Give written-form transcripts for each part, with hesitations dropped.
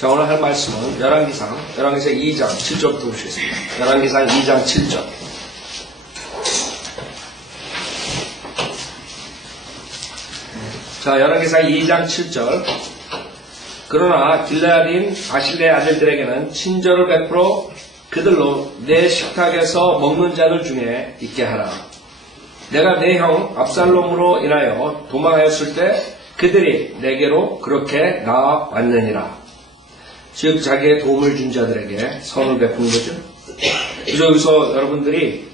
자, 오늘 할 말씀은 열왕기상 2장 7절부터 보시겠습니다. 열왕기상 2장 7절. 자, 열왕기상 2장 7절. 그러나 길르앗인 바실레의 아들들에게는 친절을 베풀어 그들로 내 식탁에서 먹는 자들 중에 있게 하라. 내가 내 형 압살롬으로 인하여 도망하였을 때 그들이 내게로 그렇게 나아왔느니라. 즉 자기의 도움을 준 자들에게 선을 베푸는 거죠. 그래서 여기서 여러분들이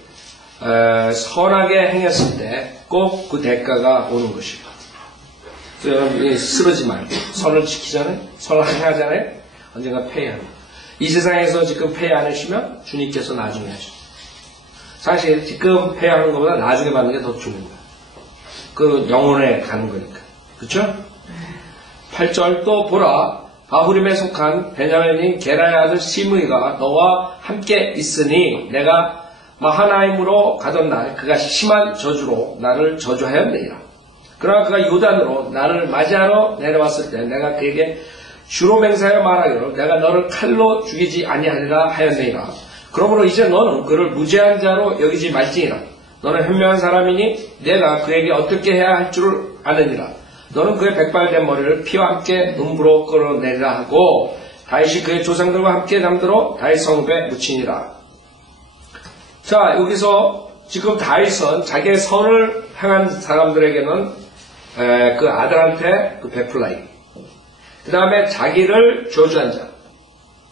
선하게 행했을 때 꼭 그 대가가 오는 것이에요. 그래서 여러분들이 쓰러지 말고 선을 지키잖아요. 선을 행하잖아요. 언젠가 패하는 거예요. 이 세상에서 지금 패 안 하시면 주님께서 나중에 하시죠. 사실 지금 패하는 것보다 나중에 받는 게 더 좋은 거예요. 그 영혼에 가는 거니까. 그렇죠? 8절 또 보라 바후림에 속한 베냐민인 게라의 아들 시므이가 너와 함께 있으니 내가 마하나임으로 가던 날 그가 심한 저주로 나를 저주하였느니라. 그러나 그가 요단으로 나를 맞이하러 내려왔을 때 내가 그에게 주로 맹세하여 말하기를 내가 너를 칼로 죽이지 아니하리라 하였느니라. 그러므로 이제 너는 그를 무죄한 자로 여기지 말지니라. 너는 현명한 사람이니 내가 그에게 어떻게 해야 할 줄을 아느니라. 너는 그의 백발된 머리를 피와 함께 눈부로 끌어내리라 하고 다윗이 그의 조상들과 함께 잠들어 다윗 성읍에 묻히니라. 자, 여기서 지금 다윗은 자기의 선을 행한 사람들에게는 그 아들한테 그 베풀라이. 그 다음에 자기를 저주한 자.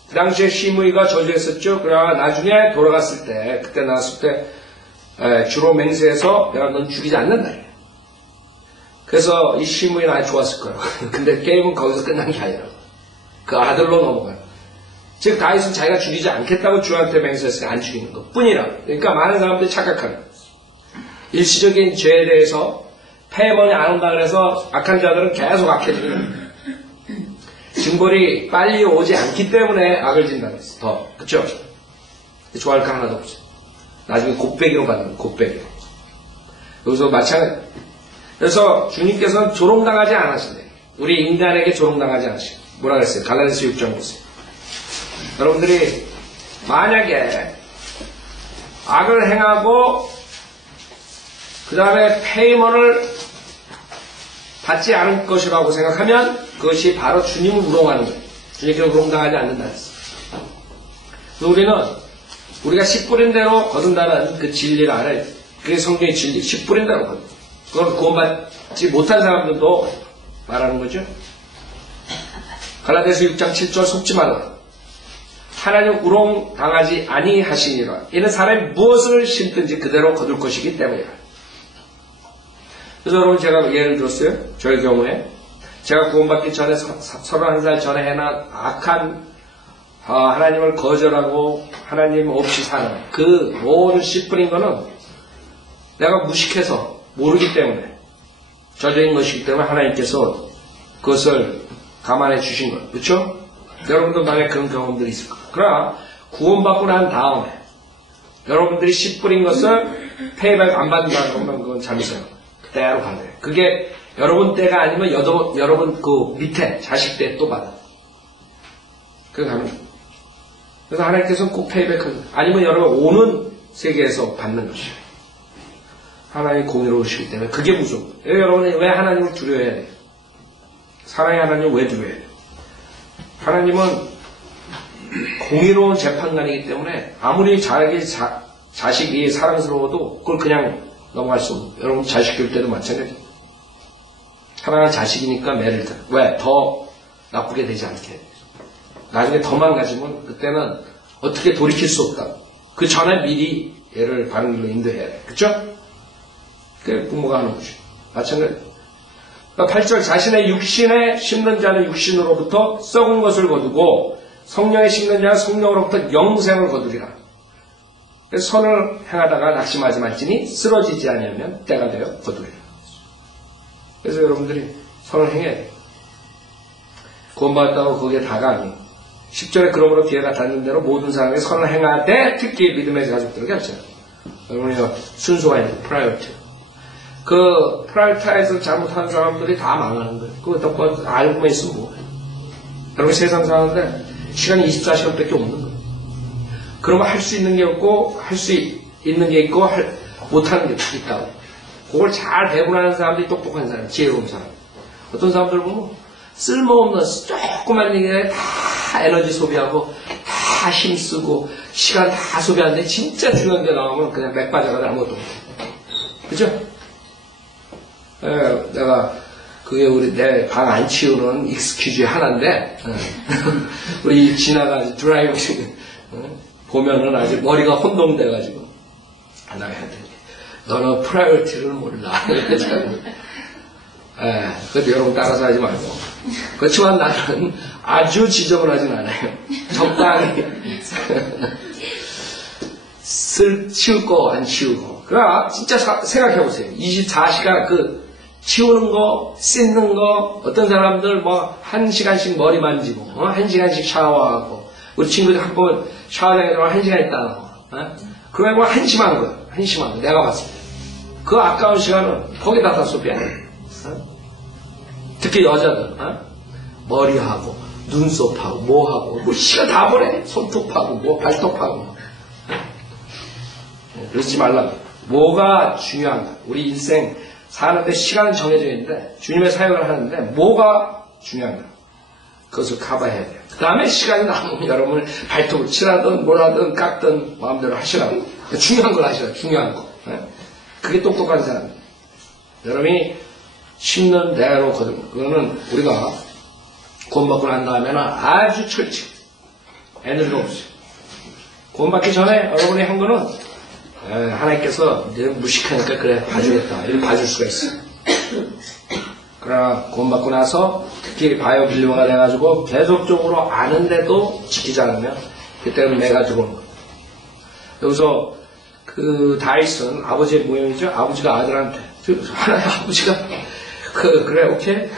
그 당시에 시므이가 저주했었죠. 그러나 나중에 돌아갔을 때, 그때 나왔을 때 주로 맹세해서 내가 넌 죽이지 않는다. 그래서 이 시므이는 아주 좋았을 거예요. 근데 게임은 거기서 끝난 게 아니라 그 아들로 넘어가요. 즉 다윗은 자기가 죽이지 않겠다고 주한테 맹세했으니까 안 죽이는 것 뿐이라. 그러니까 많은 사람들이 착각하는 거예요. 일시적인 죄에 대해서 패먼이 안 온다 그래서 악한 자들은 계속 악해지는 거예요. 징벌이 빨리 오지 않기 때문에 악을 진다고 했어. 더. 그쵸? 좋아할 거 하나도 없죠. 나중에 곱배기로 받는 곱배기로. 여기서 마찬가지. 그래서 주님께서는 조롱당하지 않으신대요. 우리 인간에게 조롱당하지 않으시고. 뭐라 그랬어요? 갈라디아서 6장 보세요. 여러분들이 만약에 악을 행하고 그 다음에 페이먼을 받지 않을 것이라고 생각하면 그것이 바로 주님을 우롱하는 거예요. 주님께서 우롱당하지 않는다 했어요. 우리가 씨 뿌린 대로 거둔다는 그 진리를 알아야 돼요. 그게 성경의 진리, 씨 뿌린 대로 거둔. 그걸 구원받지 못한 사람들도 말하는 거죠. 갈라디아서 6장 7절 속지 말라. 하나님 우롱당하지 아니하시니라. 이는 사람이 무엇을 심든지 그대로 거둘 것이기 때문이라. 그래서 여러분 제가 예를 들었어요. 저의 경우에 제가 구원받기 전에 31살 전에 해난 악한 하나님을 거절하고 하나님 없이 사는 그 모든 씨 뿌린 거는 내가 무식해서 모르기 때문에 저주인 것이기 때문에 하나님께서 그것을 감안해 주신 거예요. 그렇죠? 여러분도 만약에 그런 경험들이 있을 거예요. 그러나 구원받고 난 다음에 여러분들이 씨 뿌린 것을 페이백 안 받는다는 것만 그건 잘못해요. 그대로 가야 돼요. 그게 여러분 때가 아니면 여러분 그 밑에 자식 때 또 받아요. 그렇게 가면 돼요. 그래서 하나님께서는 꼭 페이백하는 아니면 여러분 오는 세계에서 받는 것이에요. 하나님이 공의로우시기 때문에 그게 무서워요. 여러분이 왜 하나님을 두려워해야 돼요? 사랑의 하나님을 왜 두려워해야 돼요? 하나님은 공의로운 재판관이기 때문에 아무리 자기 자식이 사랑스러워도 그걸 그냥 넘어갈 수 없는. 여러분 자식 키울 때도 마찬가지예요. 사랑하는 자식이니까 매를 들어. 왜? 더 나쁘게 되지 않게. 나중에 더 망가지면 그때는 어떻게 돌이킬 수 없다. 그 전에 미리 얘를 바른 길로 인도해야 돼. 그쵸? 그게 부모가 하는 거죠. 마찬가지. 그러니까 8절 자신의 육신에 심는 자는 육신으로부터 썩은 것을 거두고 성령에 심는 자는 성령으로부터 영생을 거두리라. 그래서 선을 행하다가 낙심하지 말지니 쓰러지지 아니하면 때가 되어 거두리라. 그래서 여러분들이 선을 행해야 돼요. 구원받았다고 그게 다가 아니에요. 10절에 그러므로 기회가 닿는 대로 모든 사람에게 선을 행하되 특히 믿음의 가족들에게 하잖아요. 여러분이 순서가 있는 프라이어티. 그 프라이어타에서 잘못하는 사람들이 다 망하는 거예요. 그거 덮고 알고만 있으면 뭐예요. 여러분 세상 사는데 시간이 24시간밖에 없는 거예요. 그러면 할 수 있는 게 없고 할 수 있는 게 있고 못하는 게 있다고. 그걸 잘 배분하는 사람들이 똑똑한 사람, 지혜로운 사람. 어떤 사람들 보면 쓸모없는 조그만 얘기에 다 에너지 소비하고 다 힘쓰고 시간 다 소비하는데 진짜 중요한 게 나오면 그냥 맥 빠져가지고 아무것도 못해. 그죠? 내가 그게 우리 내 방 안 치우는 익스큐즈 하나인데 우리 지나가 드라이브 보면은 아직 머리가 혼동돼가지고 나한테 너는 프라이어티를 몰라. 그것도 여러분 따라서 하지 말고. 그렇지만 나는 아주 지저분하진 않아요. 적당히 치울 거 안 치우고. 그러나 진짜 생각해보세요. 24시간 그 치우는 거, 씻는 거, 어떤 사람들 뭐 1시간씩 머리 만지고 1시간씩 샤워하고 우리 친구들 한 번 샤워장에 들어가 1시간 있다 나와. 그러면 뭐 한심한 거야. 한심한 거. 내가 봤을 때. 그 아까운 시간은 거기다 다 소비해. 특히 여자들 머리하고 눈썹하고 뭐하고 뭐 시간 다 보내. 손톱하고 뭐 발톱하고. 그러지 말라고. 뭐가 중요한가. 우리 인생 사는데 시간은 정해져 있는데 주님의 사역을 하는데 뭐가 중요한가. 그것을 커버해야 돼요. 그 다음에 시간이 남으면 여러분 발톱을 칠하든 뭐라든 깎든 마음대로 하시라고. 중요한 걸 하시라고. 중요한 거. 그게 똑똑한 사람. 여러분이 심는 대로 거듭. 그거는 우리가 구원받고 난 다음에는 아주 철칙. 에너지가 없어요. 구원받기 전에 여러분이 한 거는 하나님께서 늘 무식하니까 그래 봐주겠다. 이렇게 봐줄 수가 있어요. 그러나 구원받고 나서 특히 바이오 빌리버가 돼가지고 계속적으로 아는데도 지키지 않으면 그때는 내가 죽은 거예요. 여기서 그 다윗은 아버지의 모형이죠. 아버지가 아들한테 하나님 아버지가 그래 오케이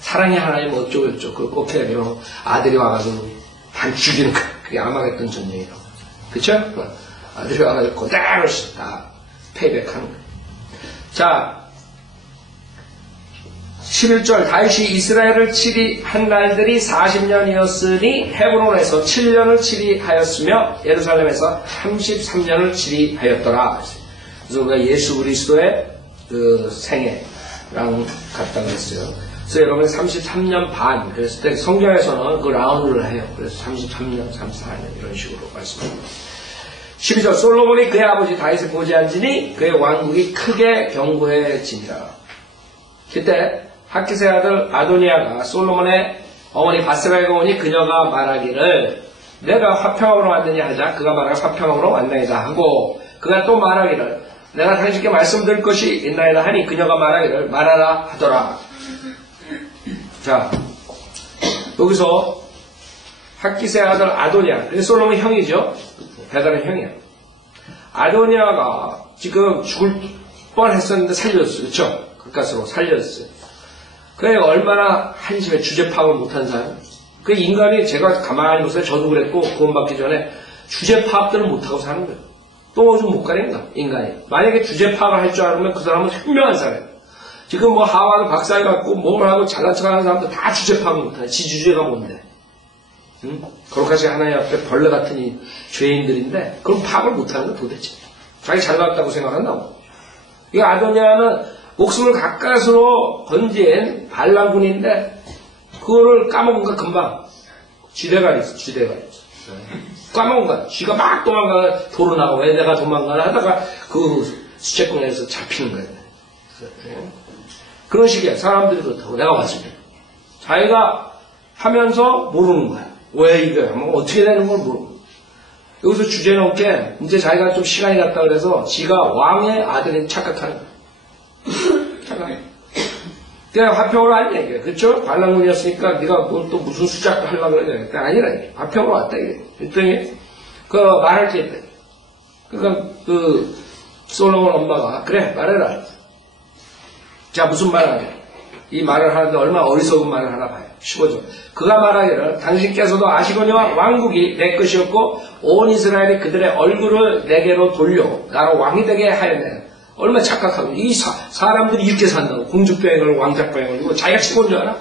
사랑의 하나님 어쩌고 저쩌고 오케이 이러고 아들이 와가지고 반 죽이는 거 그게 아마겟돈 전쟁이라고. 그쵸? 아들이 와가지고 그대로 다 페이백하는 거예요. 자 11절 다윗이 이스라엘을 치리한 날들이 40년이었으니 헤브론에서 7년을 치리하였으며 예루살렘에서 33년을 치리하였더라. 그래서 우리가 예수 그리스도의 그 생애랑 같다고 했어요. 그래서 여러분 33년 반 그랬을 때 성경에서는 그 라운드를 해요. 그래서 33년, 34년 이런 식으로 말씀합니다. 12절 솔로몬이 그의 아버지 다윗을 보지한지니 그의 왕국이 크게 견고해지니라. 그때 학기스의 아들 아도니아가 솔로몬의 어머니 바세바에게 오니 그녀가 말하기를 내가 화평으로 왔느냐 하자 그가 말하기를 화평으로 왔나이다 하고 그가 또 말하기를 내가 당신께 말씀드릴 것이 있나이다 하니 그녀가 말하기를 말하라 하더라. 자 여기서 학기스의 아들 아도니아 그게 솔로몬 형이죠. 배달의 형이야. 아도니아가 지금 죽을 뻔했었는데 살려줬어요. 그렇죠? 가까스로 살려줬어요. 그게 얼마나 한심해. 주제 파악을 못한 사람. 그 인간이 제가 가만히 보세요. 저도 그랬고 구원받기 전에 주제 파악들을 못하고 사는 거예요. 또 좀 못 가린다 인간이. 만약에 주제 파악을 할 줄 알면 그 사람은 현명한 사람이에요. 지금 뭐 하와드 박사를 갖고 뭘 하고 잘난 척하는 사람들 다 주제 파악을 못하네. 지 주제가 뭔데? 응? 거룩하신 하나님 앞에 벌레 같은 이 죄인들인데 그럼 파악을 못하는 거야 도대체. 자기 잘났다고 생각한다고. 이 아도니아는 목숨을 가까스로 건진 반란군인데 그거를 까먹은 거야 금방. 쥐대가리 있어. 까먹은 거야. 쥐가 막 도망가 도로 나가 왜 내가 도망가나 하다가 그 수채권에서 잡히는 거야. 그런 식이야. 사람들이 그렇다고 내가 봤을 때. 자기가 하면서 모르는 거야. 왜 이거야? 뭐 어떻게 되는 걸 모르는 거야. 여기서 주제 넘게 이제 자기가 좀 시간이 갔다 그래서 지가 왕의 아들인 착각하는 거야. 착각해. 그냥 화평으로 왔냐 이게. 그렇죠? 반란군이었으니까 네가 뭐 또 무슨 수작 하려고 그러냐. 아니라 이게. 화평으로 왔다 이게. 그랬더니 그 말할 게 있다. 그러니까 그 솔로몬 엄마가 그래 말해라. 자 무슨 말을 하냐. 이 말을 하는데 얼마나 어리석은 말을 하나 봐요. 15절. 그가 말하기를 당신께서도 아시거니와 왕국이 내 것이었고 온 이스라엘이 그들의 얼굴을 내게로 돌려 나로 왕이 되게 하였네. 얼마나 착각하고 이 사람들이 이렇게 산다고 공주병을 왕자병을 이거 자기가 치고온 줄 알아?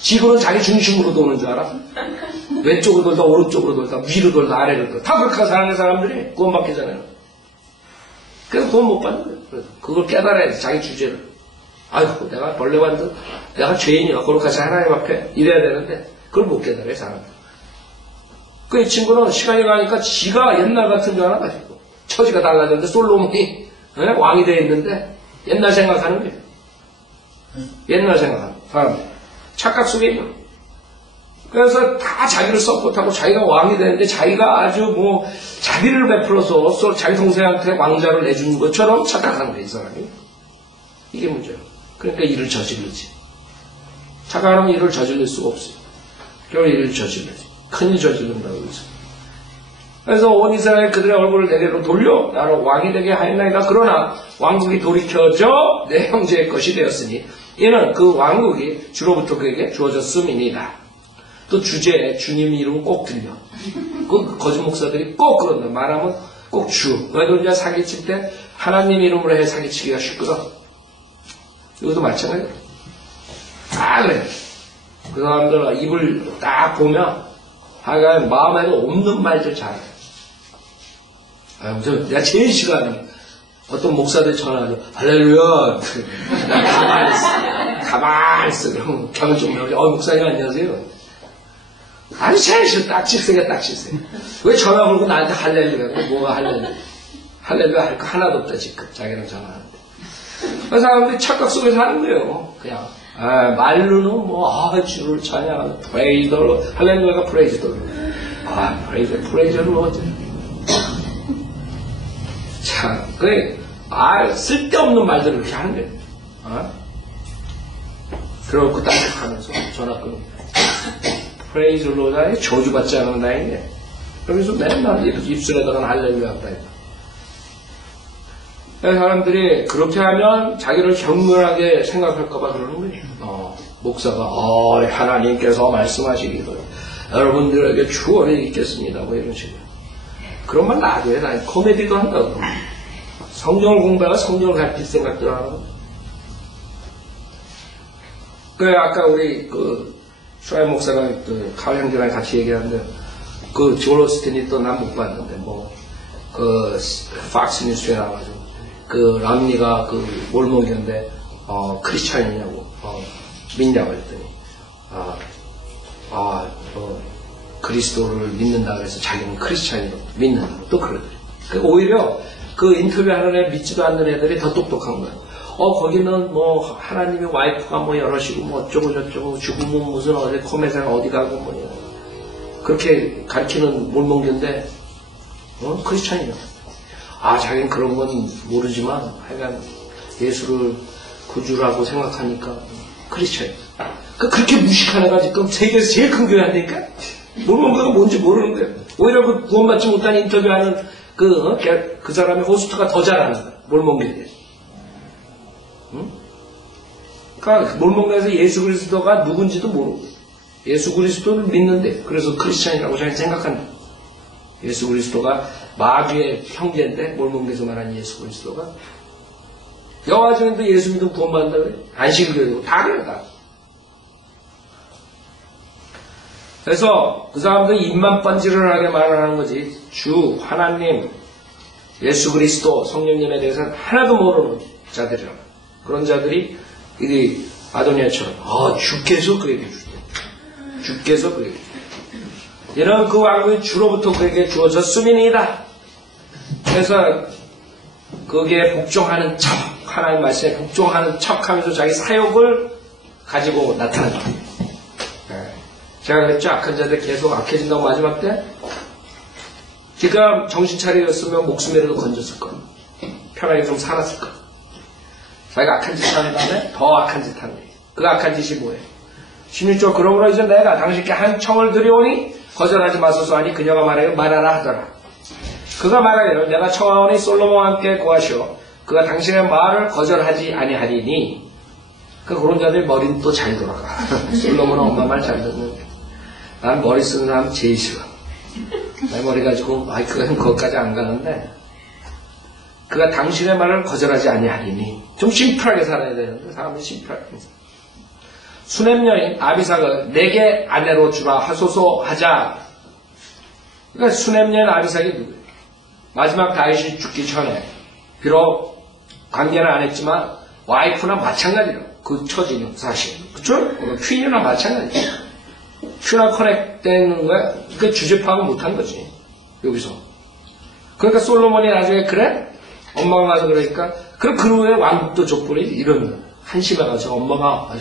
지구는 자기 중심으로 도는 줄 알아? 왼쪽으로 돌다 오른쪽으로 돌다 위로 돌다 아래로 돌다 다 그렇게 사는 사람들이 구원받기 전에는. 그래서 구원 못 받는 거예요. 그래서 그걸 깨달아야 돼. 자기 주제를. 아이고 내가 벌레 만든 내가 죄인이야. 거룩하신 하나님 앞에 이래야 되는데 그걸 못 깨달아요. 사람들. 그 친구는 시간이 가니까 지가 옛날 같은 줄 알아가지고 처지가 달라졌는데 솔로몬이 왕이 되어 있는데 옛날 생각하는 거예요. 옛날 생각하는 사람들. 착각 속에 있는. 그래서 다 자기를 서포트하고 자기가 왕이 되는데 자기가 아주 뭐 자비를 베풀어서 자기 동생한테 왕자를 내주는 것처럼 착각하는 거예요. 이 사람이. 이게 문제예요. 그러니까 일을 저지르지. 착각하면 일을 저지를 수가 없어요. 결국 일을 저지르지. 큰일 저지른다고 그러죠. 그래서 온 이스라엘 그들의 얼굴을 내게로 돌려 나로 왕이 되게 하였나이다. 그러나 왕국이 돌이켜져 내 형제의 것이 되었으니 이는 그 왕국이 주로부터 그에게 주어졌음이니이다. 또 주제에 주님 이름 꼭 들려. 그 거짓 목사들이 꼭 그런다. 말하면 꼭 주. 너희들 이제 사기칠 때 하나님 이름으로 해 사기치기가 쉽거든. 이것도 마찬가지야. 다 그래. 그 사람들 입을 딱 보면 하여간 마음에도 없는 말들 잘해. 내가 제일 싫어하는 어떤 목사들 전화하죠. 할렐루야. 가만히 있어. 가만히 있어. 그럼 경을 좀 해보죠. 목사님 안녕하세요. 아주 제일 싫어. 딱칠세가 딱칠세. 왜 전화 걸고 나한테 할렐루야. 뭐가 할렐루야. 할렐루야 할 거 하나도 없다 지금. 자기랑 전화하는데. 그 사람들이 착각 속에 사는 거예요. 그냥. 말로는 주를 찬양하는 프레이더로 할렐루야가 프레이즈더로 프레이저를 어째 참 쓸데없는 말들을 그렇게 하는 거예요. 그러고 딴짓하면서 전화 끊고 프레이즈로다에 저주받지 않은 나이네. 그러면서 맨날 입술에다가 할렐루야 한다. 사람들이 그렇게 하면 자기를 경멸하게 생각할까봐 그러는 거예요. 목사가 하나님께서 말씀하시기를 여러분들에게 주원이 있겠습니다. 뭐 이런 식으로. 그런 말 놔둬요. 난 코미디도 한다고. 성경을 공부하고 성경을 가르칠 생각도 하고. 그래 아까 우리 슈아이 목사가 가을 형제랑 같이 얘기하는데 조엘 오스틴이 또 난 못 봤는데 팍스 뉴스에 나와가지고 람니가 몰몬교인데 크리스찬이냐고 믿냐고 했더니 그리스도를 믿는다 그래서 자기는 크리스찬이고 믿는다고 또 그러더래. 오히려 인터뷰하는 애 믿지도 않는 애들이 더 똑똑한 거야. 거기는 하나님의 와이프가 여럿이고 어쩌고 저쩌고 죽으면 무슨 어디 코메사가 어디 가고 그렇게 가르치는 몰몬교인데 크리스찬이냐. 자기는 그런 건 모르지만 하여간 예수를 구주라고 생각하니까 크리스찬. 그렇게 무식한 애가 지금 세계에서 제일 큰 교회 한다니까? 몰몬교가 뭔지 모르는 거예요. 오히려 구원받지 못한 인터뷰하는 그 사람의 호스트가 더 잘하는 거야. 몰몬교에. 응? 그러니까 몰몬교에서 예수 그리스도가 누군지도 모르고 예수 그리스도를 믿는데 그래서 크리스찬이라고 자기는 생각한다. 예수 그리스도가 마귀의 형제인데 몰몬교에서 말하는 예수 그리스도가 여호와 증인도 예수 믿으면 구원받는다 그래. 안식일교회도 다 그래 다. 그래서 그 사람들은 입만 번지르르하게 말을 하는 거지. 주 하나님 예수 그리스도 성령님에 대해서는 하나도 모르는 자들이라. 그런 자들이 이 아도니아처럼 주께서 그에게 주셨다. 주께서 그에게 주셨다. 이런 그 왕국이 주로부터 그에게 주어졌음이니이다. 그래서 거기에 복종하는 척, 하나님 말씀에 복종하는 척하면서 자기 사역을 가지고 나타난다. 제가 그랬죠. 악한 자들 계속 악해진다고 마지막 때. 지금 정신 차리였으면 목숨이라도 건졌을 거야. 편하게 좀 살았을 거야. 자기가 악한 짓 하는 다음에 더 악한 짓 하는 거예요. 그 악한 짓이 뭐예요? 16절 그러므로 이제 내가 당신께 한 청을 드리오니 거절하지 마소서 하니 그녀가 말하여 말하라 하더라. 그가 말하기를 내가 청하오니 솔로몬과 함께 구하시오. 그가 당신의 말을 거절하지 아니하리니. 그런 자들 머리는 또 잘 돌아가. 솔로몬은 엄마 말 잘 듣는데. 난 머리 쓰는 사람 제일 싫어. 내 머리 가지고 마이크가 그것까지 안 가는데 그가 당신의 말을 거절하지 아니하리니. 좀 심플하게 살아야 되는데 사람은 심플하게 수냄 여인 아비삭을 내게 아내로 주라 하소서 하자. 그러니까 수냄 여인 아비삭이 누구예요? 마지막 다윗이 죽기 전에 비록 관계는 안 했지만 와이프나 마찬가지로 그 처지는 사실 그쵸? 퀸이나 마찬가지. 퀸과 커넥되는 거야. 그 주제 파악을 못한 거지 여기서. 그러니까 솔로몬이 나중에 그래? 엄마가 가서 그러니까 그럼 그 후에 왕국도 족보리 이런 한심해가지고 엄마가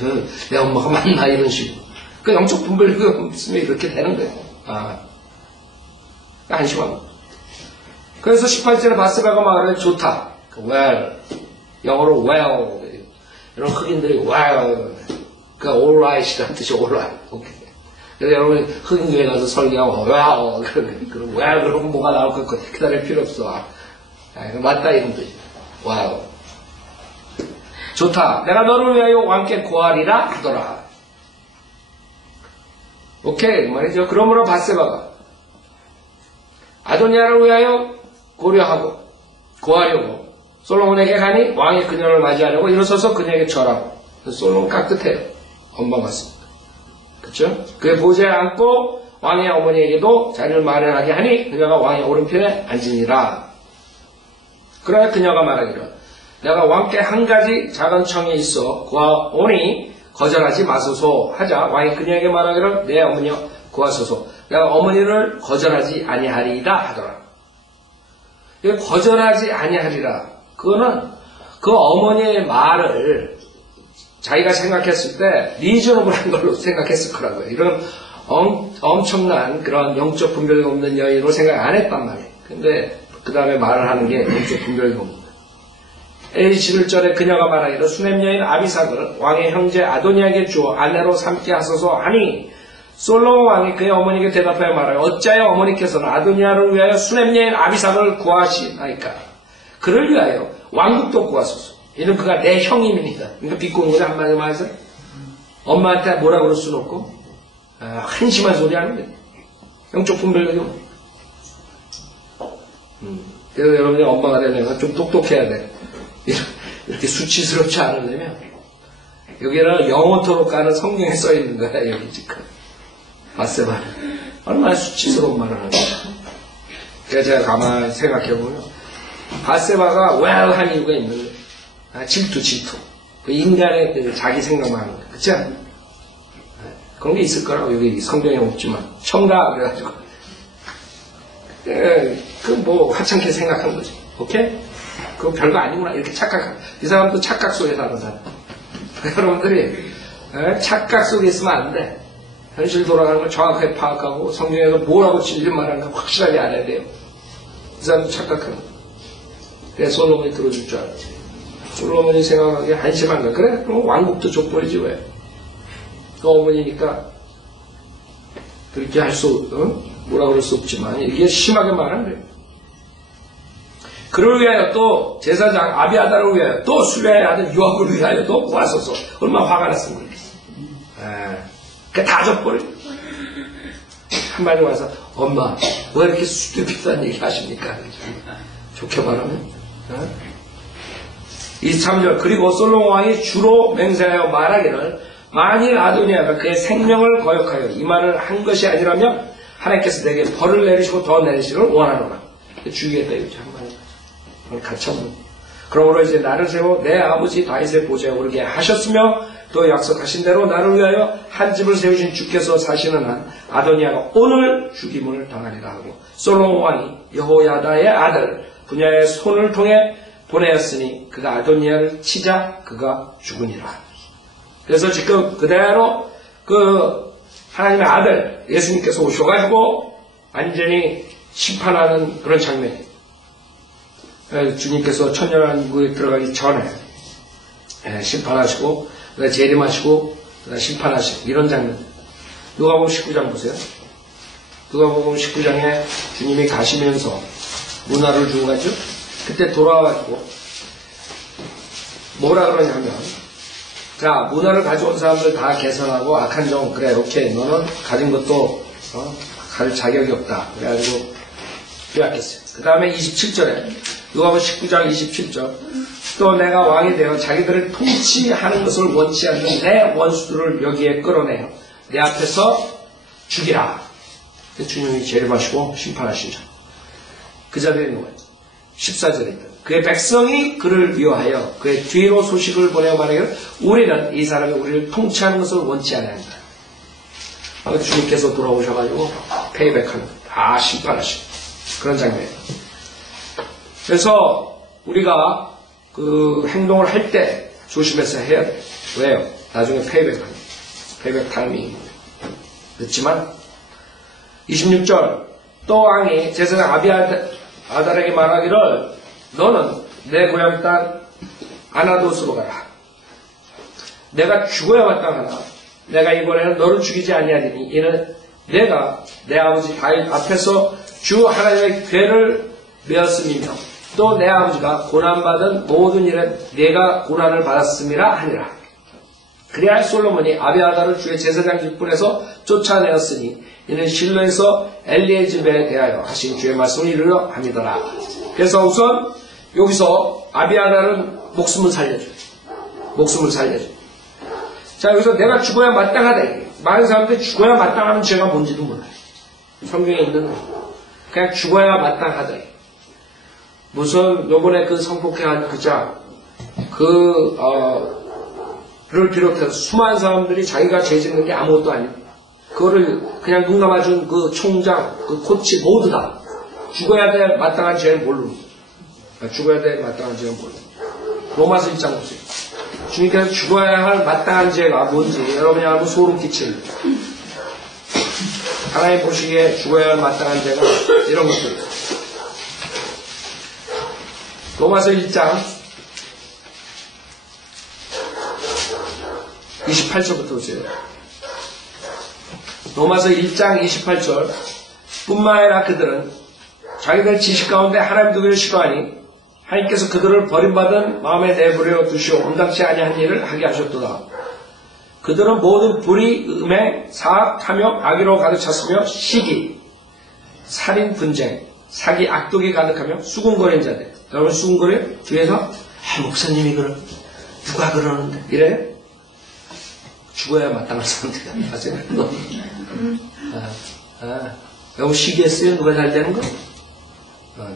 내 엄마가 맞나 이런 식으로. 그 영적 분별력이 없으면 이렇게 되는 거예요. 한심한 거. 그래서 18절에 바세바가 말하는 좋다. well 영어로 well 이런 흑인들이 well 그 alright이라는 뜻이 alright. 오케이. 그래서 여러분 흑인교회 가서 설교하고 well 그럼 well 그러면 뭐가 나올 것 같고 기다릴 필요 없어. 맞다 이런 뜻이야. well 좋다. 내가 너를 위하여 왕께 고하리라 하더라. 오케이 말이죠. 그러므로 바세바가 아도니아를 위하여 고려하고 고하려고 솔로몬에게 가니 왕이 그녀를 맞이하려고 일어서서 그녀에게 절하고. 솔로몬 깍듯해요. 엄마 같습니다. 그쵸? 그의 보좌에 앉고 왕의 어머니에게도 자리를 마련하게 하니 그녀가 왕의 오른편에 앉으니라. 그러나 그녀가 말하기를 내가 왕께 한 가지 작은 청이 있어 구하오니 거절하지 마소서 하자. 왕이 그녀에게 말하기를 내 어머니여 구하소서 내가 어머니를 거절하지 아니하리이다 하더라. 거절하지 아니하리라. 그거는 그 어머니의 말을 자기가 생각했을 때 리저너블한 걸로 생각했을 거라고요. 이런 엄청난 그런 영적 분별이 없는 여인으로 생각 안 했단 말이에요. 근데 그 다음에 말을 하는 게 영적 분별이 없는 거예요. 11절에 그녀가 말하기를 수냄 여인 아비삭을 왕의 형제 아도니아에게 주어 아내로 삼게 하소서 하니 솔로몬 왕이 그의 어머니에게 대답하여 말하여 어찌하여 어머니께서는 아도니아를 위하여 수냄 여인 아비삭을 구하시나이까. 그를 위하여 왕국도 구하소서. 이는 그가 내 형님입니다. 그러니까 비꼬는 거죠. 한마디로 말해서 엄마한테 뭐라 그럴 수는 없고 한심한 소리 하는 거예요. 영적 분별력이 그래서 여러분이 엄마가 되려면 좀 똑똑해야 돼. 이렇게 수치스럽지 않으려면 여기는 영원토록 가는 성경에 써있는 거야. 여기 지금 바세바는 얼마나 수치스러운 말을 하는 거야. 그래서 제가 가만히 생각해보면 바세바가 well 한 이유가 있는 거예요. 질투. 그 인간의 그 자기 생각만 하는 거예요. 그치? 그런 게 있을 거라고 여기 성경에 없지만 청가 그래가지고 그 뭐 하찮게 생각한 거지. 오케이? 그거 별거 아니구나 이렇게 착각한 이 사람도 착각 속에 사는 사람. 여러분들이 착각 속에 있으면 안 돼. 현실 돌아가는 걸 정확하게 파악하고 성경에서 뭐라고 진리 말하는 걸 확실하게 알아야 돼요. 이 사람도 착각하는 거야. 그래서 솔로몬이 들어줄 줄 알았지. 솔로몬이 생각하기에 한심한 거야. 그래? 그럼 왕국도 족벌이지 왜? 그 어머니니까 그렇게 할 수, 뭐라 그럴 수 없지만 이게 심하게 말하는 거예요. 그를 위하여 또 제사장 아비아다를 위하여 또 수레의 아들 요압을 위하여 또 구하소서. 얼마나 화가 났으면 그랬겠어. 그게 다 져버려. 한마디로 와서 엄마 왜 이렇게 스튜피드한 얘기 하십니까? 좋게 말하면 23절 그리고 솔로몬 왕이 주로 맹세하여 말하기를 만일 아도니아가 그의 생명을 거역하여 이 말을 한 것이 아니라면 하나님께서 내게 벌을 내리시고 더 내리시기를 원하노라. 죽이겠다 이거죠. 한마디로 가처분. 그러므로 이제 나를 세워 내 아버지 다윗의 보좌에 오르게 하셨으며 또 약속하신 대로 나를 위하여 한 집을 세우신 주께서 사시는 한 아도니아가 오늘 죽임을 당하리라 하고 솔로몬 왕이 여호야다의 아들 분야의 손을 통해 보내었으니 그가 아도니아를 치자 그가 죽으니라. 그래서 지금 그대로 그 하나님의 아들 예수님께서 오셔가지고 완전히 심판하는 그런 장면이에요. 주님께서 천년왕국에 들어가기 전에 심판하시고 재림하시고 심판하시고 이런 장면. 누가복음 19장 보세요. 누가복음 19장에 주님이 가시면서 문화를 주고 가죠. 그때 돌아와가지고 뭐라 그러냐면 자 문화를 가져온 사람들 다 개선하고 악한 종 그래 오케이 너는 가진 것도 가질 자격이 없다. 그래가지고 빼앗겼어요. 그 다음에 27절에 누가복음 19장 27절 또 내가 왕이 되어 자기들을 통치하는 것을 원치 않는 내 원수들을 여기에 끌어내어 내 앞에서 죽이라. 주님이 재림하시고 심판하시죠. 그 자들이 누구예요? 14절에 있다. 그의 백성이 그를 미워하여 그의 뒤로 소식을 보내어 말하기를 우리는 이 사람이 우리를 통치하는 것을 원치 않아한다. 주님께서 돌아오셔가지고 페이백하는 다 심판하시고 그런 장면이에요. 그래서 우리가 그 행동을 할 때 조심해서 해야 돼요. 왜요? 나중에 페이백하는 페이백 타임이 늦지만 26절 또 왕이 제사장 아비아달에게 말하기를 너는 내 고향 땅 아나돗으로 가라. 내가 죽어야 마땅하나 내가 이번에는 너를 죽이지 아니하리니 이는 내가 내 아버지 다윗 앞에서 주 하나님의 궤를 메었음이며 또 내 아버지가 고난받은 모든 일에 내가 고난을 받았음이라 하니라. 그래야 솔로몬이 아비아달을 주의 제사장 직분에서 쫓아내었으니 이는 실로에서 엘리에집에 대하여 하신 주의 말씀을 이루려 함이더라. 그래서 우선 여기서 아비아달은 목숨을 살려줘. 목숨을 살려줘. 자, 여기서 내가 죽어야 마땅하다. 많은 사람들이 죽어야 마땅하는 죄가 뭔지도 몰라요. 성경에 있는 거. 그냥 죽어야 마땅하다. 무슨 요번에 그 성폭행한 그자 를 비롯해서 수많은 사람들이 자기가 죄 짓는 게 아무것도 아니고 그거를 그냥 눈 감아준 그 총장, 그 코치 모두 다 죽어야 될 마땅한 죄를 모르는 거예요. 죽어야 될 마땅한 죄를 모르는 거예요. 로마서 1장 보세요. 주님께서 죽어야 할 마땅한 죄가 뭔지 여러분이 알고 소름 끼칠 하나님 보시기에 죽어야 할 마땅한 죄가 이런 것들이에요. 로마서 1장 28절부터 보세요. 로마서 1장 28절 뿐만 아니라 그들은 자기들 지식 가운데 하나님 두기를 싫어하니 하나님께서 그들을 버림받은 마음에 내버려 두시오 온당치 아니한 일을 하게 하셨도다. 그들은 모든 불의, 음행, 사악, 탐욕, 악의로 가득 찼으며 시기, 살인, 분쟁, 사기, 악독이 가득하며 수군거리는 자들. 여러분 수군거려요? 뒤에서 목사님이 누가 그러는데 이래요? 죽어야 마땅한 사람들이야. 맞아요? 너무 시기했어요? 누가 잘 되는 거?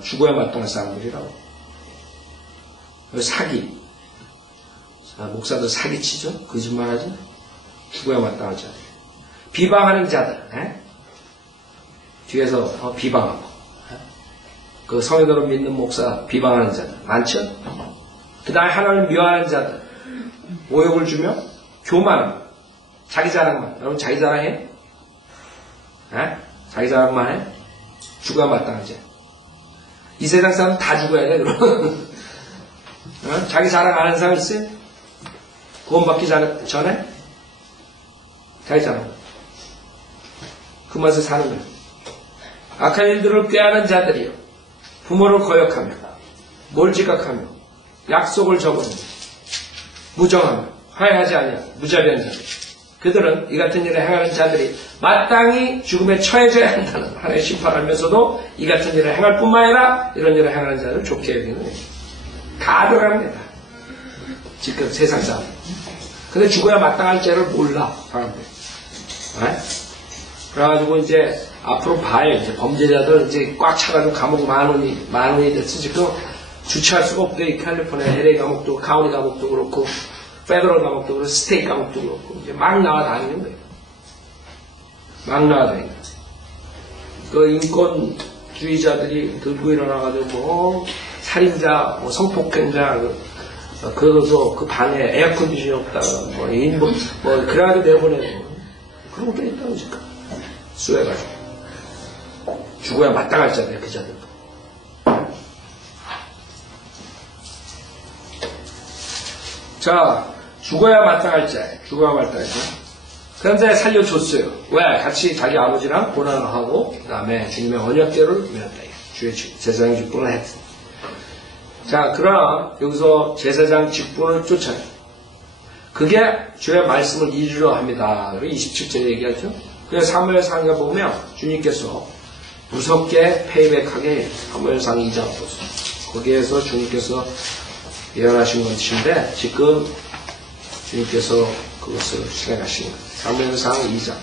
죽어야 마땅한 사람들이라고. 사기. 목사도 사기치죠? 거짓말하죠? 죽어야 마땅한 자들. 비방하는 자들. 뒤에서 비방하고. 그 성인으로 믿는 목사 비방하는 자들. 많죠? 그 다음에 하나님을 미워하는 자들. 모욕을 주며 교만함. 자기 자랑만. 여러분 자기 자랑해? 자기 자랑만 해? 죽어야 마땅하지. 이 세상 사람 다 죽어야 돼, 그럼. 자기 자랑 안 하는 사람 있어요? 구원받기 전에? 자기 자랑. 그 맛에 사는 거예요. 악한 일들을 꾀하는 자들이요. 부모를 거역하며, 몰지각하며, 약속을 저버리며, 무정하며, 화해하지 아니하며, 무자비한 자들. 그들은 이 같은 일을 행하는 자들이 마땅히 죽음에 처해져야 한다는 하나님의 심판하면서도 이 같은 일을 행할 뿐만 아니라 이런 일을 행하는 자들을 좋게 여기는 거예요. 가별합니다. 지금 세상 사람. 근데 죽어야 마땅할 죄를 몰라, 사람들. 그래가지고 이제 앞으로 봐요. 이제 범죄자들 이제 꽉 차가지고 감옥 만 원이 됐어. 지금 주체할 수가 없대. 캘리포니아 LA 감옥도, 카운티 감옥도 그렇고, 페더럴 감옥도 그렇고, 스테이트 감옥도 그렇고, 이제 막 나와다니는 거예요. 막 나와다니는 거예요. 그 인권주의자들이 들고 일어나가지고, 살인자, 성폭행자, 그래서 그 방에 에어컨디션이 없다가, 그래가지고 내보내고, 그런 것도 있다고 지금. 수해가지고. 죽어야 마땅할 자들, 그 자들도. 자, 죽어야 마땅할 자, 죽어야 마땅할 자. 그런데 살려줬어요. 왜? 같이 자기 아버지랑 고난을 하고, 그 다음에 주님의 언약궤를 메었다. 주의 제사장 직분을 했어. 자, 그러나 여기서 제사장 직분을 쫓아요. 그게 주의 말씀을 이루려 합니다. 27절에 얘기하죠. 그래서 사무엘상에 보면 주님께서 무섭게 페이백하게 사무엘상 2장 보세요. 거기에서 주님께서 예언하신 것인데 지금 주님께서 그것을 실행하신 것. 사무엘상 2장.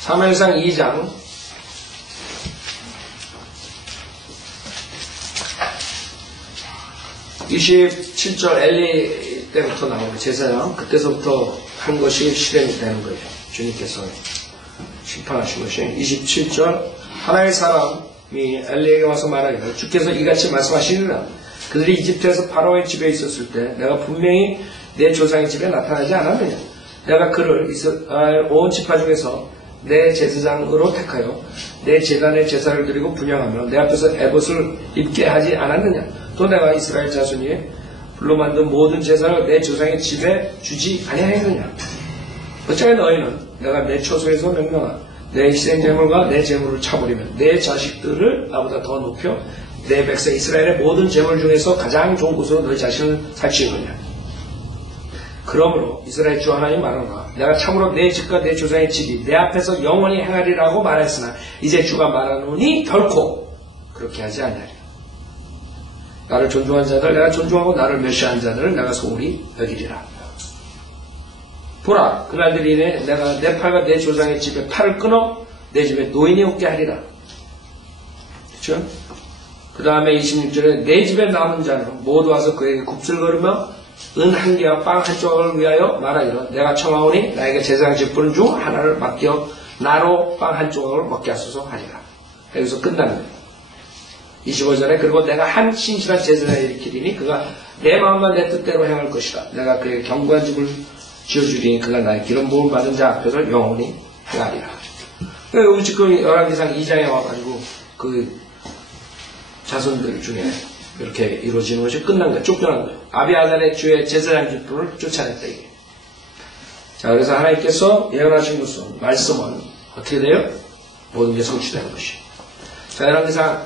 사무엘상 2장 27절 엘리 때부터 나오는 제사장 그때서부터 한 것이 실행이 되는 거예요. 주님께서 심판하신 것이 27절 하나의 사람이 엘리에게 와서 말하기를 주께서 이같이 말씀하시니라 그들이 이집트에서 바로의 집에 있었을 때 내가 분명히 내 조상의 집에 나타나지 않았느냐 내가 그를 이스라엘 온 지파 중에서 내 제사장으로 택하여 내 제단에 제사를 드리고 분향하며 내 앞에서 에봇을 입게 하지 않았느냐 또 내가 이스라엘 자손이 불로 만든 모든 제사를 내 조상의 집에 주지 아니하였느냐 어차피 너희는 내가 내 처소에서 명령한 내 희생제물과 내 제물을 차버리면 내 자식들을 나보다 더 높여 내 백성 이스라엘의 모든 제물 중에서 가장 좋은 곳으로 너희 자신을 살찌느냐 그러므로 이스라엘 주 하나님 말하노라 내가 참으로 내 집과 내 조상의 집이 내 앞에서 영원히 행하리라고 말했으나 이제 주가 말하노니 결코 그렇게 하지 않으리라 나를 존중한 자들 내가 존중하고 나를 멸시한 자들을 내가 소홀히 여기리라 보라 그날들이 이내 내가 내 팔과 내 조상의 집에 팔을 끊어 내 집에 노인이 없게 하리라 그렇죠? 그 다음에 26절에 내 집에 남은 자는 모두 와서 그에게 굽슬거리며 은 한 개와 빵 한 조각을 위하여 말하기를 내가 청하오니 나에게 제사장 직분 중 하나를 맡겨 나로 빵 한 조각을 먹게 하소서 하리라 여기서 끝나는 거예요 25절에 그리고 내가 한 신실한 제사장을 일으키리니 그가 내 마음과 내 뜻대로 행할 것이라 내가 그에게 견고한 집을 지어주리니 그가 나의 기름 부음 받은 자 앞에서 영원히 행하리라 여기 지금 열왕기상 2장에 와가지고 그 자손들 중에 이렇게 이루어지는 것이 끝난 거예요. 쫓겨난 거예요. 아비아달의 주의 제사장 직분을 쫓아냈다 이게. 자 그래서 하나님께서 예언하신 것은 말씀은 어떻게 돼요? 모든 게 성취되는 것이. 자 열왕기상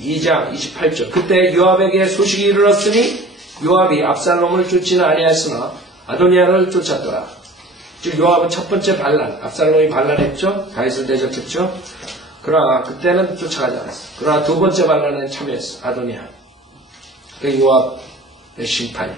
2장 28절 그때 요압에게 소식이 이르렀으니 요압이 압살롬을 쫓지는 아니하였으나 아도니아를 쫓았더라. 즉 요압은 첫 번째 반란 압살롬이 반란했죠. 다윗을 대적했죠. 그러나 그때는 쫓아가지 않았어. 그러나 두 번째 반란에 참여했어. 아도니아. 그 요압의 심판이.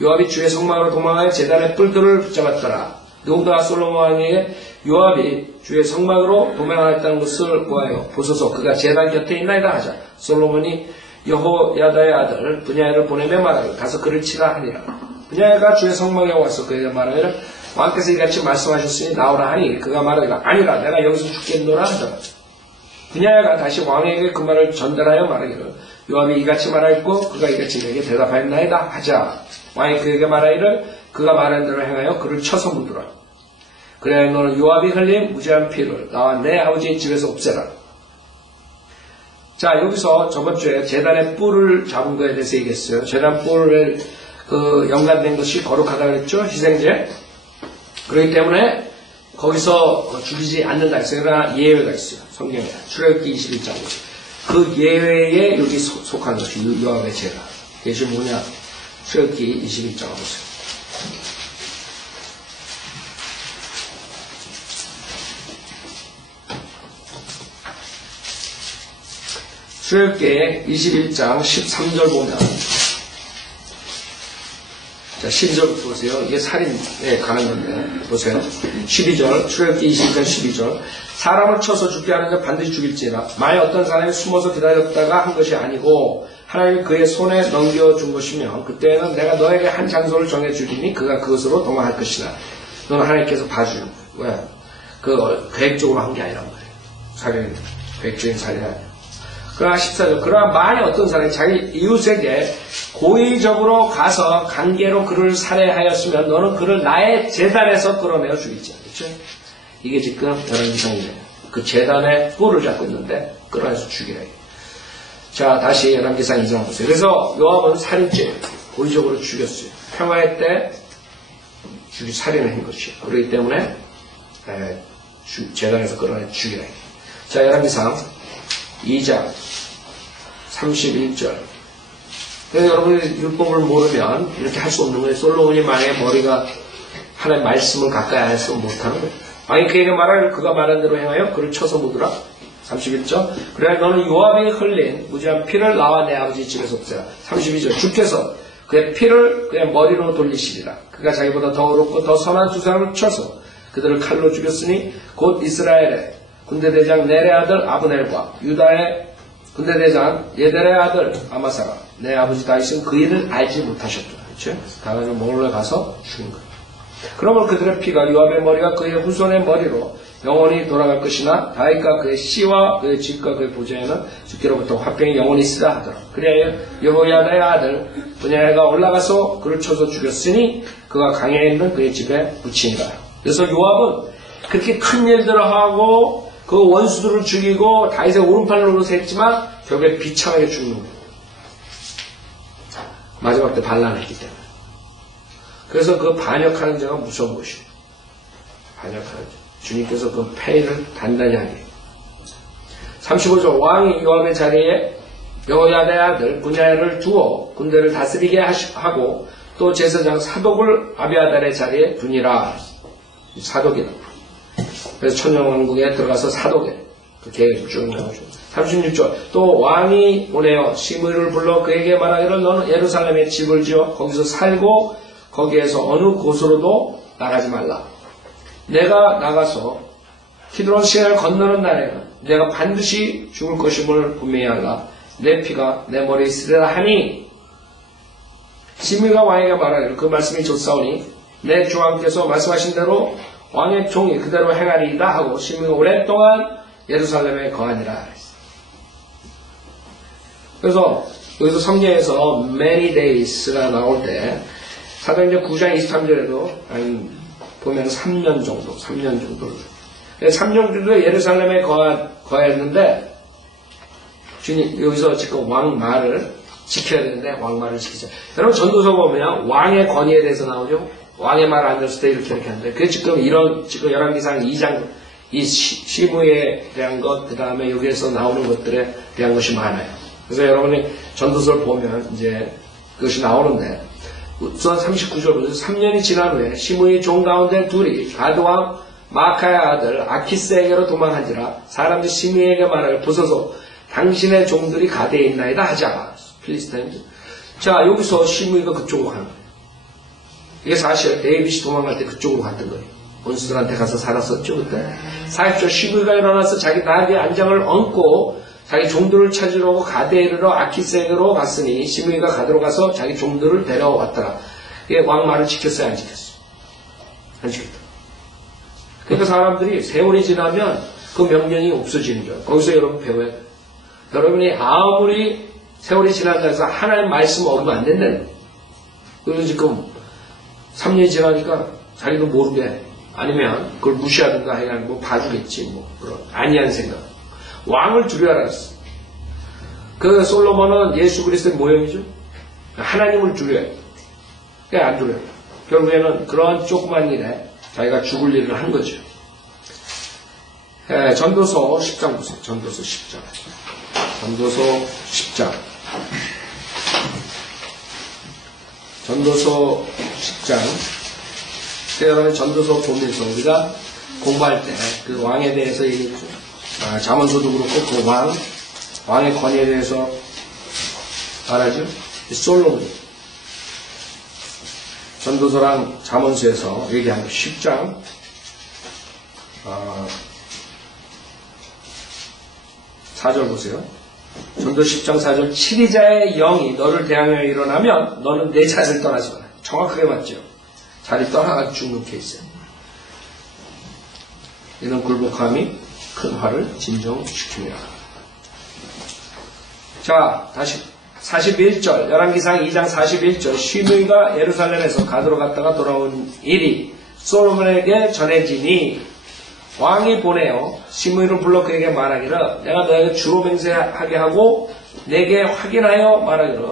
요압이 주의 성막으로 도망하여 제단의 뿔들을 붙잡았더라. 누군가 솔로몬 왕에게 요압이 주의 성막으로 도망하였다는 것을 보아요. 보소서 그가 제단 곁에 있나이다 하자. 솔로몬이 여호야다의 아들 분야를 보내며 말하기를 가서 그를 치라 하니라. 분야가 주의 성막에 와서 그에게 말하기를 왕께서 이같이 말씀하셨으니 나오라 하니 그가 말하기를 아니라 내가 여기서 죽겠노라 하더라. 분야가 다시 왕에게 그 말을 전달하여 말하기를 요압이 이같이 말하였고 그가 이같이 내게 대답하였나이다 하자. 왕이 그에게 말하기를 그가 말한 대로 행하여 그를 쳐서 묻으라. 그래야 너는 요압이 흘린 무죄한 피를 나와 내 아버지의 집에서 없애라. 자 여기서 저번주에 제단의 뿔을 잡은 거에 대해서 얘기했어요. 제단 뿔에 그 연관된 것이 거룩하다 그랬죠. 희생제. 그렇기 때문에 거기서 죽이지 않는다 했어요. 그러나 예외가 있어요. 성경에. 출애굽기 21장. 그 예외에 여기 속한 것이 요압의 죄가. 그것이 뭐냐. 출애굽기 21장을 보세요. 출애굽기 21장 13절 보면 자 12절 보세요. 이게 살인에 관한 건데 보세요. 12절 출애굽기 21장 12절 사람을 쳐서 죽게 하는 자 반드시 죽일지라 만약 어떤 사람이 숨어서 기다렸다가 한 것이 아니고 하나님이 그의 손에 넘겨준 것이면 그때는 내가 너에게 한 장소를 정해주리니 그가 그것으로 도망할 것이다. 너는 하나님께서 봐주는 거야. 왜? 그 계획적으로 한 게 아니란 말이에요. 살인 계획적인 살인이 아니야. 그러나 14절 그러나 만약 어떤 사람이 자기 이웃에게 고의적으로 가서 강제로 그를 살해하였으면 너는 그를 나의 제단에서 끌어내어 죽이지. 그렇죠? 이게 지금 열왕기상이에요. 그 제단에 뿔을 잡고 있는데 끌어내서 죽이래. 자 다시 열왕기상 2장 보세요. 그래서 요압은 살인죄 고의적으로 죽였어요. 평화의 때 살인을 한 것이에요. 그렇기 때문에 제단에서 끌어내 죽이래. 자 열왕기상 2장 31절. 그래서 여러분이 율법을 모르면 이렇게 할 수 없는 거예요. 솔로몬이 만약에 머리가 하나님의 말씀을 가까이 안 했으면 못하는 거예요. 왕이 그에게 말하기를 그가 말한 대로 행하여 그를 쳐서 묻으라. 31절. 그래 너는 요압이 흘린 무지한 피를 나와 내 아버지 집에서 없애라. 32절. 주께서 그의 피를 그의 머리로 돌리시리라. 그가 자기보다 더 어렵고 더 선한 두 사람을 쳐서 그들을 칼로 죽였으니 곧 이스라엘의 군대대장 넬의 아들 아브넬과 유다의 군대대장 예델의 아들 아마사가 내 아버지 다윗은 그 일을 알지 못하셨더라. 그렇죠? 가가지고 몰래 가서 죽인 거예요. 그러면 그들의 피가 요압의 머리가 그의 후손의 머리로 영원히 돌아갈 것이나 다윗과 그의 씨와 그의 집과 그의 보좌에는 주께로부터 화평이 영원히 있으라 하더라. 그래야 여호야다의 아들 분야가 올라가서 그를 쳐서 죽였으니 그가 강에 있는 그의 집에 묻히니라. 그래서 요압은 그렇게 큰 일들을 하고 그 원수들을 죽이고 다윗의 오른팔을 노릇 했지만 결국에 비참하게 죽는 거예요. 마지막 때 반란했기 때문에. 그래서 그 반역하는 자가 무서운 것이에요. 반역하는 자. 주님께서 그 패를 단단히 하게. 35절 왕이 요압의 자리에 여호야다의 아들 분야를 두어 군대를 다스리게 하고 또 제사장 사독을 아비아달의 자리에 두니라. 사독이다. 그래서 천년왕국에 들어가서 사독에 그 계획을 쭉 나오죠. 36절 또 왕이 보내어 시므이를 불러 그에게 말하기를 너는 예루살렘에 집을 지어 거기서 살고 거기에서 어느 곳으로도 나가지 말라. 내가 나가서 키드론 시내를 건너는 날에는 내가 반드시 죽을 것임을 분명히 알라. 내 피가 내 머리에 있으리라 하니 시므이가 왕에게 말하기를 그 말씀이 좋사오니 내 주왕께서 말씀하신 대로 왕의 종이 그대로 행하리이다 하고 시므이가 오랫동안 예루살렘에 거하니라. 그래서 여기서 성경에서 many days가 나올 때 사도행전 9장 23절에도 보면 3년 정도 3년 정도 예루살렘에 거했는데 주님 여기서 지금 왕말을 지켜야 되는데 왕말을 지키자. 여러분 전도서 보면 왕의 권위에 대해서 나오죠. 왕의 말 안 들었을 때 이렇게 하는데 그게 지금 지금 열왕기상 2장 이 시므이에 대한 것 그 다음에 여기에서 나오는 것들에 대한 것이 많아요. 그래서 여러분이 전도서를 보면 이제 그것이 나오는데 우선 39절부터 3년이 지난 후에 시므이 종 가운데 둘이 가드왕 마카의 아들 아키스에게로 도망한지라 사람들이 시므이에게 말하여 보소서 당신의 종들이 가드에 있나이다 하자. 필리스타인들. 자 여기서 시므이가 그쪽으로 가는 거예요. 이게 사실 데이빗이 도망갈 때 그쪽으로 갔던 거예요. 원수들한테 가서 살았었죠 그때. 40절 시므이가 일어나서 자기 나귀의 안장을 얹고 자기 종들을 찾으려고 가드에 이르러 아키스에게로 갔으니 시므이가 가드로 가서 자기 종들을 데려왔더라. 이게 왕말을 지켰어요 안 지켰어요? 안 지켰다. 그러니까 사람들이 세월이 지나면 그 명령이 없어지는 거예요. 거기서 여러분 배워야 돼요. 여러분이 아무리 세월이 지난다 해서 하나님 말씀 얻으면 안 된다는 거예요. 그래서 지금 3년이 지나니까 자기도 모르게 아니면 그걸 무시하든가 해가지고 뭐 봐주겠지 뭐 그런 아니한 생각. 왕을 두려워라 했어. 그 솔로몬은 예수 그리스도의 모형이죠. 하나님을 두려워해. 그게 안 두려워요. 결국에는 그런 조그만 일에 자기가 죽을 일을 한 거죠. 전도서 10장 보세요. 전도서 10장. 전도서 10장. 전도서 10장. 여러분 전도서 보면서 우리가 공부할 때 그 왕에 대해서 얘기했죠. 잠언서도 그렇고 그 왕의 권위에 대해서 말하죠. 솔로몬. 전도서랑 잠언서에서 얘기하는 10장 4절 보세요. 전도 10장 4절 7위자의 영이 너를 대하여 일어나면 너는 내 자리를 떠나지 마라. 정확하게 맞죠. 자리 떠나가지고 죽는 케이스예요. 이런 굴복함이 큰 화를 진정시킵니다. 자, 다시 41절 열왕기상 2장 41절 시므이가 예루살렘에서 가드로 갔다가 돌아온 일이 솔로몬에게 전해지니 왕이 보내어 시므이를 불러 그에게 말하기를 내가 너에게 주로 맹세하게 하고 내게 확인하여 말하기를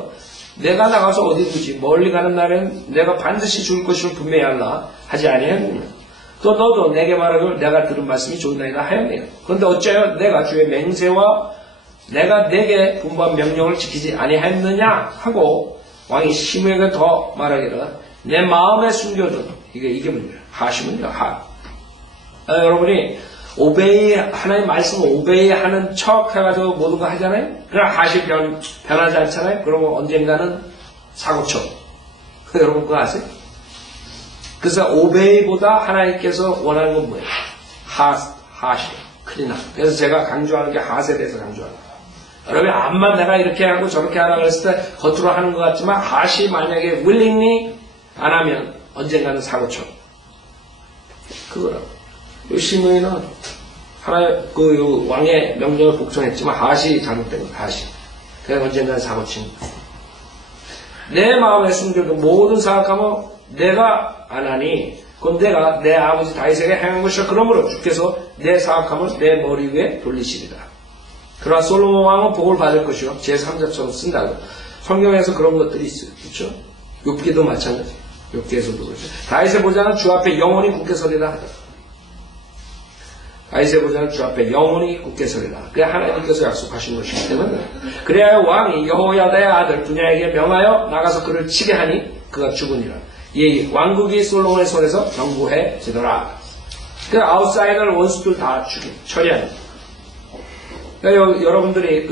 내가 나가서 어디든지 멀리 가는 날엔 내가 반드시 죽을 것을 분명히 알라 하지 아니하느냐. 또 너도 내게 말하기를 내가 들은 말씀이 좋나이다 하였네요. 그런데 어찌하여 내가 주의 맹세와 내가 내게 분부한 명령을 지키지 아니하였느냐 하고 왕이 시므이에게 더 말하기를 내 마음에 숨겨둔 이게 문제예요. 하시면요. 여러분이 오베이, 하나님 말씀 오베이 하는 척 해가지고 모든 거 하잖아요? 그러나 하시 변하지 않잖아요? 그러면 언젠가는 사고 쳐. 여러분 그거 아세요? 그래서 오베이보다 하나님께서 원하는 건 뭐예요? 하시. 크리나. 그래서 제가 강조하는 게 하세 대해서 강조하는 거예요. 여러분이 암만 내가 이렇게 하고 저렇게 하라 그랬을 때 겉으로 하는 것 같지만 하시 만약에 willingly 안 하면 언젠가는 사고 쳐. 그거라고. 시므이는 하나의 그 왕의 명령을 복종했지만 하시 잘못된 거야. 하시. 그래서 언젠가는 사고 친 거야. 내 마음에 숨겨둔 모든 생각하면 내가 안 하니 그건 내가 내 아버지 다윗에게 행한 것이라. 그러므로 주께서 내 생각함을 내 머리 위에 돌리시리라. 그러나 솔로몬 왕은 복을 받을 것이요 제3자처럼 쓴다고. 성경에서 그런 것들이 있어요. 그렇죠? 욥기도 마찬가지. 욥기에서도 그렇죠. 다윗의 보좌는 주 앞에 영원히 굳게 서리라 하더라. 다윗의 보좌는 주 앞에 영원히 굳게 서리라. 그게 하나님께서 약속하신 것이기 때문에. 그래야 왕이 여호야다의 아들 분야에게 명하여 나가서 그를 치게 하니 그가 죽으니라. 이 왕국이 솔로몬의 손에서 경고해지더라. 그 아웃사이더 원수들 다 처리하는 거예요. 그러니까 여러분들이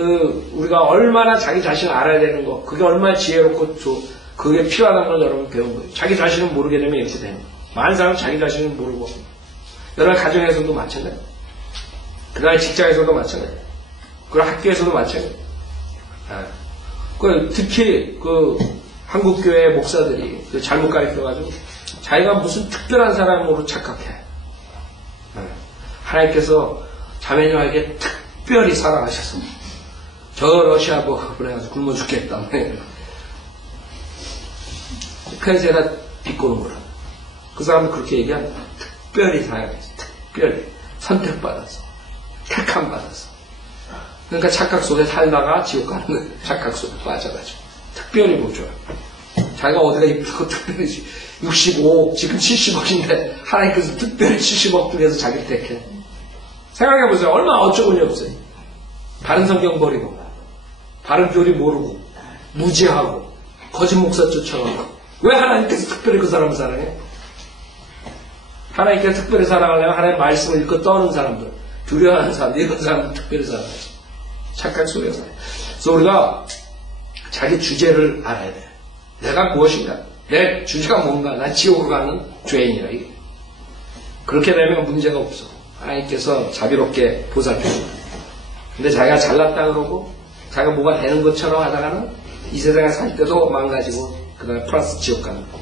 우리가 얼마나 자기 자신을 알아야 되는 거, 그게 얼마나 지혜롭고 그게 필요하다는 걸 여러분 배운 거예요. 자기 자신을 모르게 되면 이렇게 되는 거예요. 많은 사람은 자기 자신을 모르고, 여러분 가정에서도 마찬가지예요. 그 다음에 직장에서도 마찬가지예요. 그리고 학교에서도 마찬가지예요. 특히 한국교회 목사들이 잘못 가르쳐가지고 자기가 무슨 특별한 사람으로 착각해. 하나님께서 자매님에게 특별히 사랑하셔서 저 러시아고 그래가지고 굶어 죽겠다. 그래서 제가 비꼬는 거라. 그 사람은 그렇게 얘기합니다. 특별히 사랑해서, 특별히 선택받아서, 택함받아서. 그러니까 착각 속에 살다가 지옥 가는 착각 속에 빠져가지고 특별히 보줘요. 자기가 어디가 이쁘고 특별히 65억, 지금 70억인데 하나님께서 특별히 70억 중에서 자기를 택해. 생각해보세요. 얼마나 어처구니 없어요. 바른 성경 버리고, 바른 교리 모르고, 무지하고, 거짓 목사 쫓아가고. 왜 하나님께서 특별히 그 사람을 사랑해? 하나님께서 특별히 사랑하려면 하나님의 말씀을 읽고 떠는 사람들, 두려워하는 사람들, 이런 사람들 특별히 사랑하죠. 착각 속에서. 그래서 우리가 자기 주제를 알아야 돼요. 내가 무엇인가? 내 주제가 뭔가? 난 지옥으로 가는 죄인이라. 그렇게 되면 문제가 없어. 하나님께서 자비롭게 보살펴줍니다. 근데 자기가 잘났다 그러고 자기가 뭐가 되는 것처럼 하다가는 이 세상에 살 때도 망가지고 그 다음에 플러스 지옥 가는 거.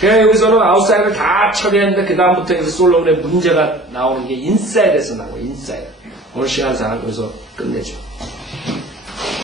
그래서 여기서는 아웃사이드를 다 처리했는데 그 다음부터 이제 솔로몬의 문제가 나오는 게 인사이드에서 나오고 인사이드. 오늘 시간 상 여기서 끝내죠.